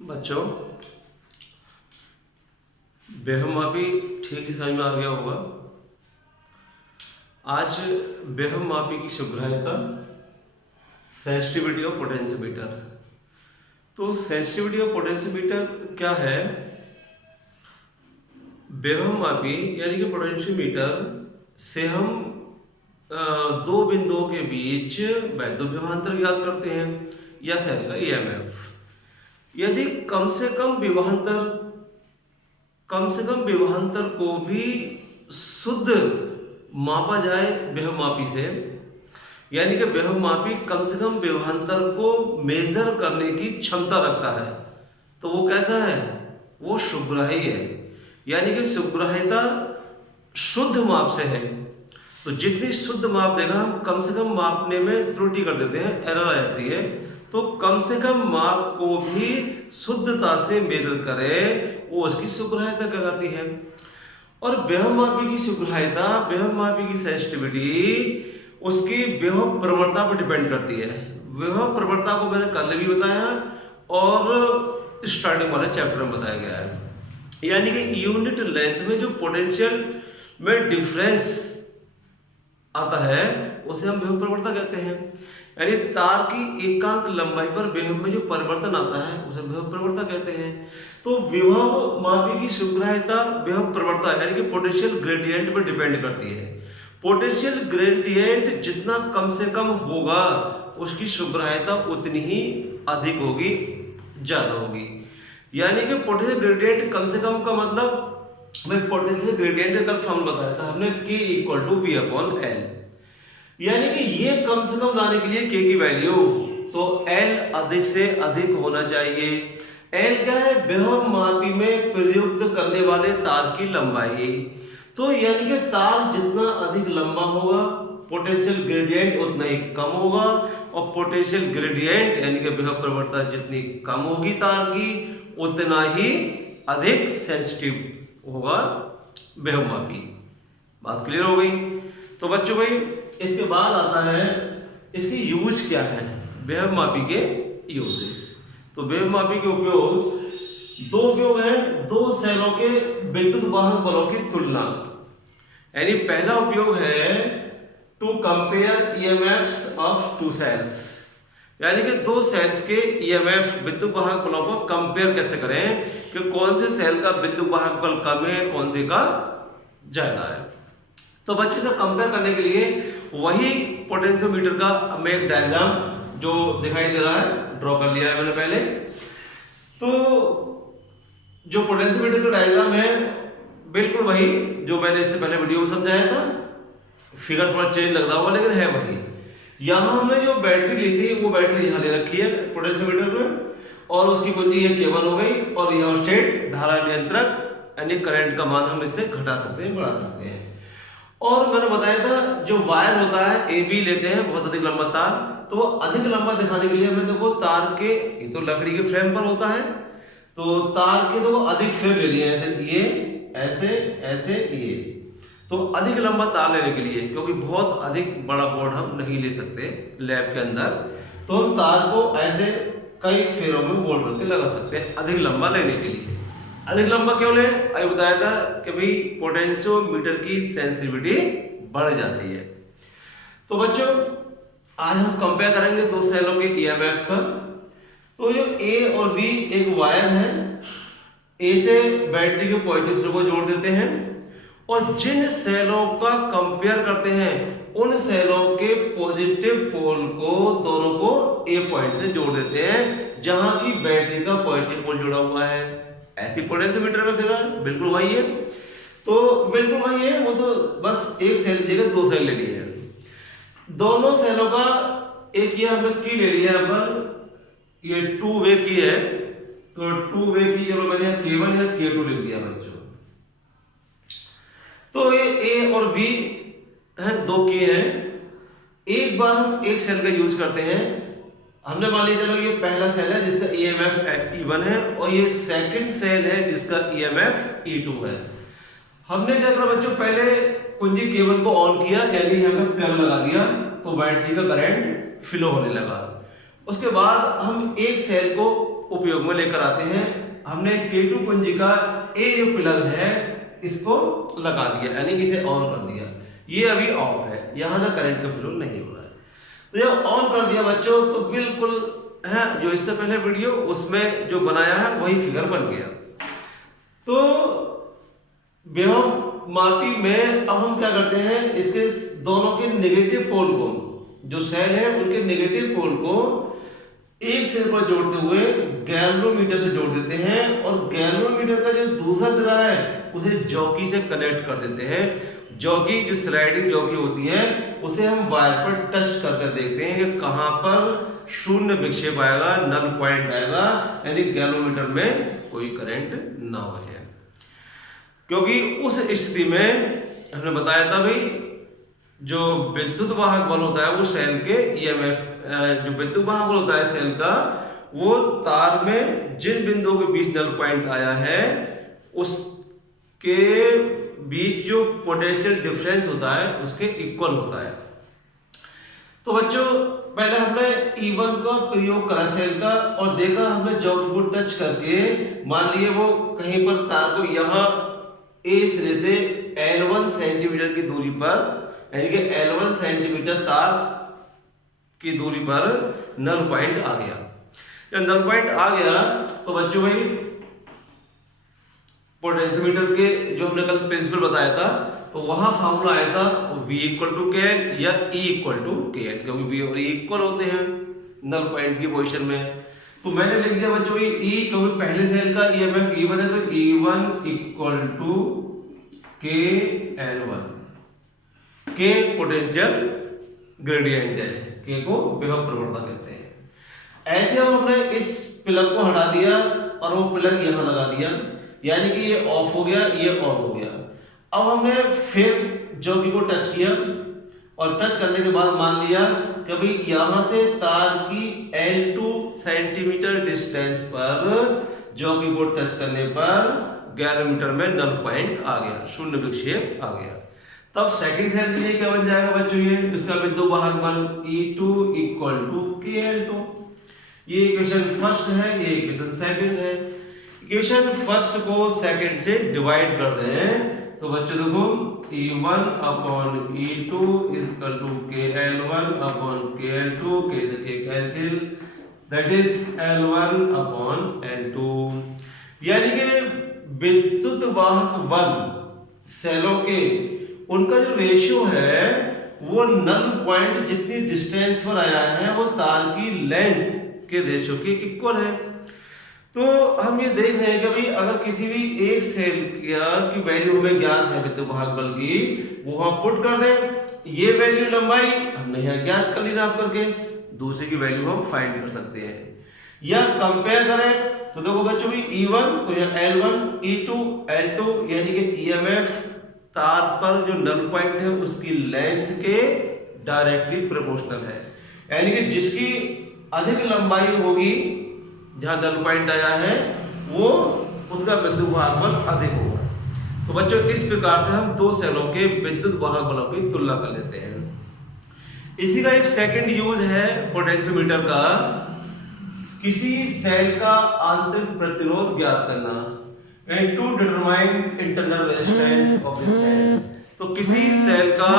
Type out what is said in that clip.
बच्चों, बेहमापी ठीक से समझ में आ गया होगा। आज बेहमापी की शुभ्रता, सेंसिटिविटी ऑफ पोटेंशियोमीटर। तो सेंसिटिविटी ऑफ पोटेंशियोमीटर क्या है? बेहमापी यानी कि पोटेंशियोमीटर से हम दो बिंदुओं के बीच वैद्युत विभवांतर ज्ञात करते हैं या सेल का ईएमएफ। यदि कम से कम विभवांतर को भी शुद्ध मापा जाए बेहमापी से, यानी कि बेहमापी कम से कम विभवांतर को मेजर करने की क्षमता रखता है, तो वो कैसा है? वो शुभग्राही है। यानी कि शुभग्राह्यता शुद्ध माप से है। तो जितनी शुद्ध माप देगा, हम कम से कम मापने में त्रुटि कर देते हैं, एरर आ जाती है। तो कम से कम माप को भी शुद्धता से मेजर करे, वो उसकी शुभग्राह्यता कहलाती है। और बेहमापी की शुभग्राह्यता, बेहमापी की सेंसिटिविटी उसकी विभव प्रवणता पर डिपेंड करती है। विभव प्रवणता को मैंने कल भी बताया और स्टार्टिंग वाले चैप्टर में बताया गया है। यानी कि यूनिट लेंथ में जो पोटेंशियल में डिफरेंस आता है उसे हम विभव प्रवणता कहते हैं। यानी तार की एकांक लंबाई पर विभव में जो परिवर्तन आता है उसे विभव प्रवणता कहते हैं। तो विभव मापी की शुभग्राह्यता विभव प्रवणता यानी कि पोटेंशियल ग्रेडियंट पर डिपेंड करती है। पोटेंशियल ग्रेडियंट जितना कम से कम होगा, उसकी शुभग्राह्यता उतनी ही अधिक होगी, ज्यादा होगी। यानी कि पोटेंशियल ग्रेडियंट कम से कम का मतलब, मैं पोटेंशियल ग्रेडियंट का फॉर्मूला बताया था हमने, K = V/L। यानी कि ये कम से कम लाने के लिए K की वैल्यू, तो L अधिक से अधिक होना चाहिए। L क्या है? बेहमापी में प्रयुक्त करने वाले तार की लंबाई। तो यानी कि तार जितना अधिक लंबा होगा, पोटेंशियल ग्रेडियंट उतना ही कम होगा, और पोटेंशियल ग्रेडियंट यानी कि विभव प्रवणता जितनी कम होगी तार की, उतना ही अधिक सेंसिटिव होगा बेहमापी। बात क्लियर हो गई? तो बच्चों भाई, इसके बाद आता है इसकी यूज क्या है, बेहमापी के यूजेस। तो बेहमापी के उपयोग, दो उपयोग है, दो सेलों के विद्युत वाहक बलों की तुलना। यानी पहला उपयोग है to compare EMFs of two cells. यानी कि दो सेल्स के ईएमएफ विद्युत वाहक बलों को कंपेयर कैसे करें कि कौन से सेल का विद्युत वाहक बल कम है, कौन से का ज्यादा है। तो बच्चों से कंपेयर करने के लिए वही पोटेंशियोमीटर का मैं एक डायग्राम जो दिखाई दे रहा है ड्रॉ कर लिया है मैंने पहले। तो जो पोटेंशियोमीटर का डायग्राम है बिल्कुल वही जो मैंने इससे पहले वीडियो में समझाया था। फिगर थोड़ा चेंज लग रहा होगा लेकिन है वही। यहाँ हमने जो बैटरी ली थी वो बैटरी यहाँ ले रखी है पोटेंशियोमीटर में, और उसकी कुंजी ये केबल हो गई, और यह स्टेट धारा नियंत्रक यानी करंट का मान हम इससे घटा सकते हैं, बढ़ा सकते हैं। और मैंने बताया था जो वायर होता है AB लेते हैं बहुत अधिक लंबा तार, तो वो अधिक लंबा दिखाने के लिए हमने देखो तार के, ये तो लकड़ी के फ्रेम पर होता है, तो तार के तो अधिक फ्रेम ले लिए, ऐसे ये ऐसे ऐसे ये, तो अधिक लंबा तार लेने के लिए, क्योंकि बहुत अधिक बड़ा बोर्ड हम नहीं ले सकते लैब के अंदर, तो हम तार को ऐसे कई फेरों में बोल्ट करके लगा सकते हैं अधिक लंबा लेने के लिए। अधिक लंबा क्यों ले? अभी बताया था कि भाई पोटेंशियोमीटर की सेंसिटिविटी बढ़ जाती है। तो बच्चों, आज हम कंपेयर करेंगे दो सेलों के ईएमएफ का। तो जो A और B एक वायर है, A से बैटरी के पॉजिटिव ध्रुव को जोड़ देते हैं, और जिन सेलों का कंपेयर करते हैं उन सेलों के पॉजिटिव पोल को दोनों को A पॉइंट से जोड़ देते हैं जहां की बैटरी का पॉजिटिव पोल जुड़ा हुआ है। ऐसी पोटेंशियोमीटर में फिगर बिल्कुल वही है। तो बिल्कुल वही है, वो तो बस एक सेल की जगह दो सेल ले लिए हैं। दोनों सेलों का एक ये हमने की ले लिया है पर, ये 2 वे की है, तो 2 वे की, चलो मैंने K1 या K2 लिख दिया बच्चों। तो ये A और B है, दो की हैं। एक बार हम एक सेल का यूज करते हैं। हमने मान लिया, चलो ये पहला सेल है जिसका EMF E1 है, और ये सेकंड सेल है जिसका EMF E2 है। हमने क्या करा बच्चों, पहले कुंजी केबल को ऑन किया, यानी यहाँ पे प्लग लगा दिया, तो बैटरी का करंट फ्लो होने लगा। उसके बाद हम एक सेल को उपयोग में लेकर आते हैं। हमने K2 कुंजी का A जो प्लग है इसको लगा दिया, यानी कि इसे ऑन कर दिया। ये अभी ऑफ है, यहां से करंट का फ्लो नहीं हो रहा है। तो जब ऑन कर दिया बच्चों तो बिल्कुल है जो इससे पहले वीडियो उसमें जो बनाया है वही फिगर बन गया। तो विभवमापी में अब हम क्या करते हैं, इसके दोनों के नेगेटिव पोल को, जो सेल है उनके नेगेटिव पोल को एक सिरे पर जोड़ते हुए गैल्वेनोमीटर से जोड़ देते हैं, और गैल्वेनोमीटर का जो दूसरा सिरा है उसे जॉकी से कनेक्ट कर देते हैं। जॉकी जो स्लाइडिंग जॉकी होती है उसे हम वायर पर टच करके देखते हैं कि कहां पर शून्य विक्षेप आएगा, नल पॉइंट आएगा, यानी गैल्वेनोमीटर में कोई करंट ना हो। क्योंकि उस स्थिति में हमने बताया था भाई जो विद्युत वाहक बल होता है वो सेल के ईएमएफ, जो विद्युत वाहक बल होता है सेल का, वो तार में जिन बिंदुओं के बीच नल पॉइंट आया है उसके बीच जो पोटेंशियल डिफरेंस होता है उसके इक्वल होता है। तो बच्चों पहले हमने E1 का प्रयोग करा सेल का और देखा हमने जॉकी को टच करके, मान लिए वो कहीं पर तार को यहाँ A सिरे से L1 सेंटीमीटर की दूरी पर, यानी कि L1 सेंटीमीटर तार की दूरी पर नल पॉइंट आ गया। जब नल पॉइंट आ गया तो बच्चों भाई पोटेंशियोमीटर के जो हमने कल प्रिंसिपल बताया था तो वहां फॉर्मूला आया था V = KL या E = KL, क्योंकि V और E इक्वल होते हैं नल पॉइंट की पोजीशन में। तो मैंने लिख दिया बच्चों ये E, क्योंकि पहले सेल का ईएमएफ E1 है तो E1 = KL1। K potential gradient है, K को विभव प्रवणता कहते हैं। ऐसे अब हमने इस प्लग को हटा दिया और वो प्लग यहां लगा दिया, यानी कि ये ऑफ हो गया, ये ऑन हो गया। अब हमने फिर जॉकी को टच किया और टच करने के बाद मान लिया कि भाई यहां से तार की L2 सेंटीमीटर डिस्टेंस पर जॉकी को टच करने पर गैल्वेनोमीटर में नल पॉइंट आ गया, शून्य विक्षेप आ गया। तब सेकंड सेल के लिए क्या बन जाएगा बच्चों, ये इसका विद्युत वाहक बल E2 = KL2। ये इक्वेशन फर्स्ट है, ये इक्वेशन सेकंड है। इक्वेशन फर्स्ट को सेकंड से डिवाइड कर दें तो बच्चों देखो E1/E2 = KL1/KL2, K से K cancel, that is L1/L2। यानी कि विद्युत वाहक बल सेलों के उनका जो रेशियो है वो नल पॉइंट जितनी डिस्टेंस पर आया है वो तार की लेंथ के रेशियो के इक्वल है। तो हम ये देख रहे हैं कि भाई अगर किसी भी एक सेल की वैल्यू हमें ज्ञात है विद्युत वाहक बल की, वो हम पुट कर दें, ये वैल्यू लंबाई हमने यहाँ ज्ञात कर ली नाप करके, दूसरे की वैल्यू हम फाइंड कर सकते हैं। या कंपेयर करें तो देखो बच्चों भी E1 तो यहाँ L1, E2 L2, यानी कि ईएमएफ तार पर जो नल पॉइंट है उसकी लेंथ के डायरेक्टली प्रोपोर्शनल है, यानी कि जिसकी अधिक लंबाई होगी जहां नल पॉइंट आया है वो उसका विद्युत वाहक बल अधिक होगा। तो बच्चों इस प्रकार से हम दो सेलों के विद्युत वाहक बलों की तुलना कर लेते हैं। इसी का एक सेकंड यूज है पोटेंशियोमीटर का, किसी सेल का आंतरिक प्रतिरोध ज्ञात करना, to determine internal resistance of the cell. तो किसी सेल का